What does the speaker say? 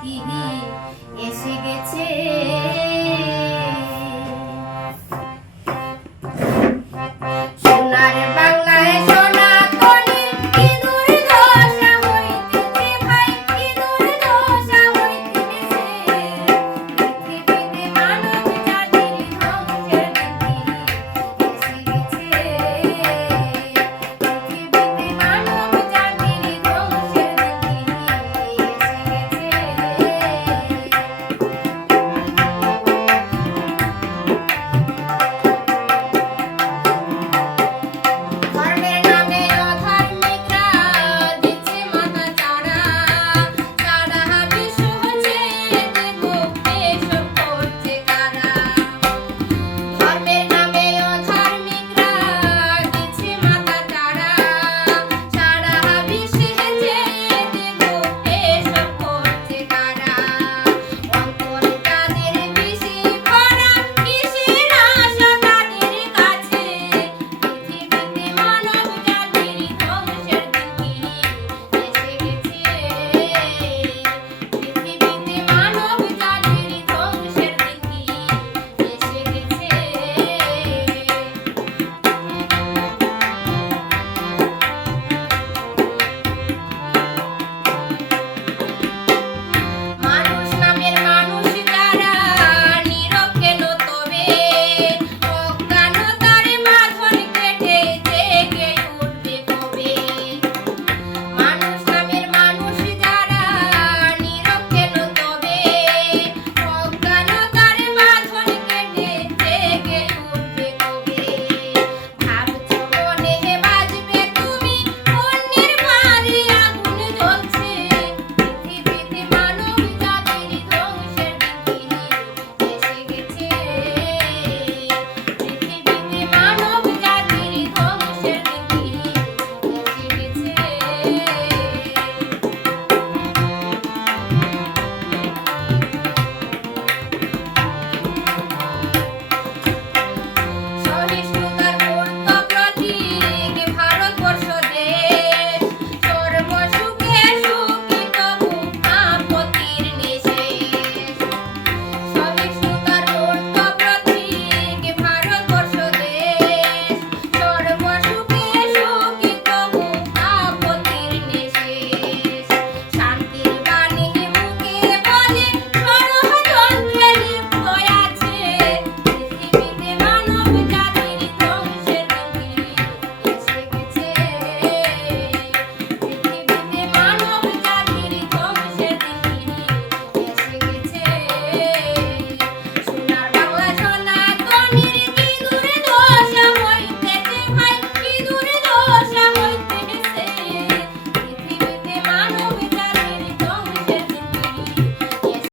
দিন কি এসে গেছে